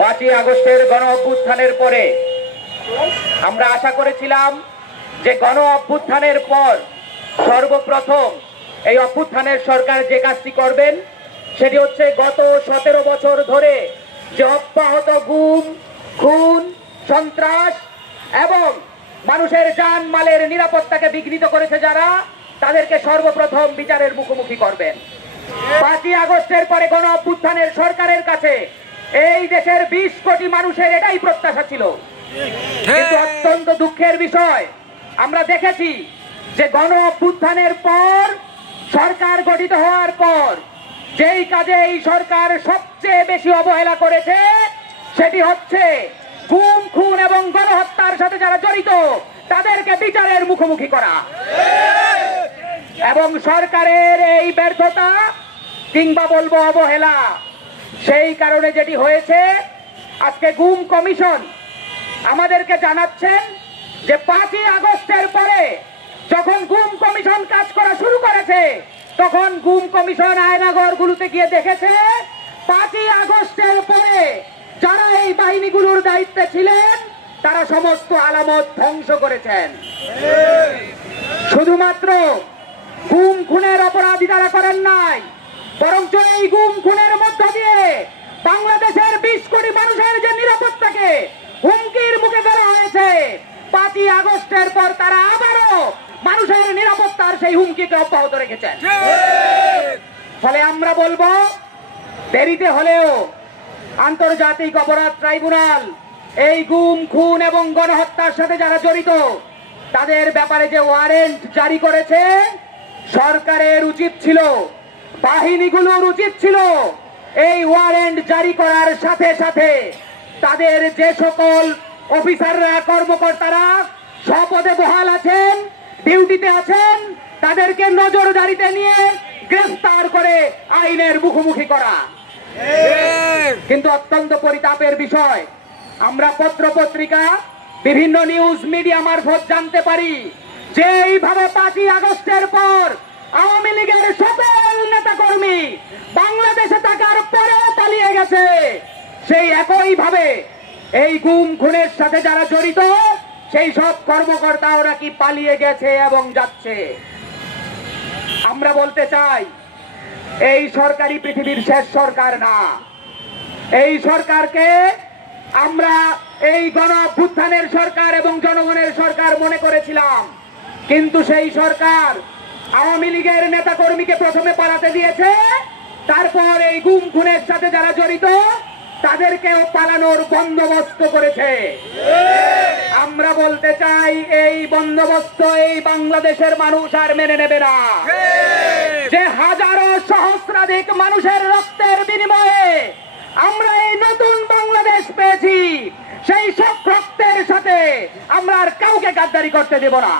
পাঁচই আগস্টের গণ অভ্যুত্থানের পরে, আমরা আশা করেছিলাম যে গণ অভ্যুত্থানের পর সর্বপ্রথম এই অভ্যুত্থানের সরকার যে কাজটি করবেন, সেটি হচ্ছে গত সতেরো বছর ধরে যে অব্যাহত গুম, খুন, সন্ত্রাস এবং মানুষের যান মালের নিরাপত্তাকে বিঘ্নিত করেছে যারা, তাদেরকে সর্বপ্রথম বিচারের মুখোমুখি করবেন। পাঁচই আগস্টের পরে গণ অভ্যুত্থানের সরকারের কাছে এই দেশের বিশ কোটি মানুষের এটাই প্রত্যাশা ছিল। কিন্তু অত্যন্ত দুঃখের বিষয় আমরা দেখেছি যে গণ অভ্যুত্থানের পর সরকার গঠিত হওয়ার পর যেই কাজে এই সরকার সবচেয়ে বেশি অবহেলা করেছে সেটি হচ্ছে গুম খুন এবং গণহত্যার সাথে যারা জড়িত তাদেরকে বিচারের মুখোমুখি করা। এবং সরকারের এই ব্যর্থতা কিংবা বলব অবহেলা সেই কারণে যেটি হয়েছে আজকে গুম কমিশন আমাদেরকে জানাচ্ছেন যে পাঁচই আগস্টের পরে যখন গুম কমিশন কাজ করা শুরু করেছে তখন গুম কমিশন আয়নাগর গুলোতে গিয়ে দেখেছে পাঁচই আগস্টের পরে যারা এই বাহিনীগুলোর দায়িত্বে ছিলেন তারা সমস্ত আলামত ধ্বংস করেছেন। শুধুমাত্র গুম খুনের অপরাধী তারা করেন নাই বরঞ্চ এই গুম খুনের মধ্য দিয়ে বাংলাদেশের বিশ কোটি মানুষের যে নিরাপত্তাকে হুমকির মুখে ফেলা হয়েছে, পাঁচই আগস্টের পর তারা আবারও মানুষের নিরাপত্তার সেই হুমকিকে অব্যাহত রেখেছেন। ফলে আমরা বলব, দেরিতে হলেও আন্তর্জাতিক অপরাধ ট্রাইব্যুনাল এই গুম, খুন এবং গণহত্যার সাথে যারা জড়িত, তাদের ব্যাপারে যে ওয়ারেন্ট জারি করেছে, সরকারের উচিত ছিল বাহিনীগুলোর উচিত ছিল। এই ওয়ারেন্ট জারি করার সাথে সাথে তাদের যে সকল অফিসাররা কর্মকর্তারা স্বপদে বহাল আছেন ডিউটিতে আছেন, তাদেরকে নজরদারিতে নিয়ে গ্রেফতার করে আইনের মুখোমুখি করা। কিন্তু অত্যন্ত পরিতাপের বিষয়, আমরা পত্র পত্রিকা বিভিন্ন নিউজ মিডিয়া মারফত জানতে পারি যে এইভাবে পাঁচই আগস্টের পর আওয়ামী লীগের সকল নেতা কর্মী বাংলাদেশে থাকার পরেও পালিয়ে গেছে। সেই একই ভাবে এই গুম খুনের সাথে যারা জড়িত, সেই সব কর্মকর্তা ওরা কি পালিয়ে গেছে এবং যাচ্ছে? আমরা বলতে চাই, এই সরকারি পৃথিবীর শেষ সরকার না। এই সরকারকে আমরা এই গণ সরকার এবং জনগণের সরকার মনে করেছিলাম। কিন্তু সেই সরকার আওয়ামী লীগের নেতা কর্মীকে প্রথমে পালাতে দিয়েছে, তারপর এই গুম খুনের সাথে যারা জড়িত, তাদেরকেও পালানোর বন্দোবস্ত করেছে। আমরা বলতে চাই, এই বন্দোবস্ত এই বাংলাদেশের মানুষ আর মেনে নেবে না। যে হাজারো সহস্রাধিক মানুষের রক্তের বিনিময়ে আমরা এই নতুন বাংলাদেশ পেয়েছি, সেই সব রক্তের সাথে আমরা আর কাউকে গাদ্দারি করতে দেব না।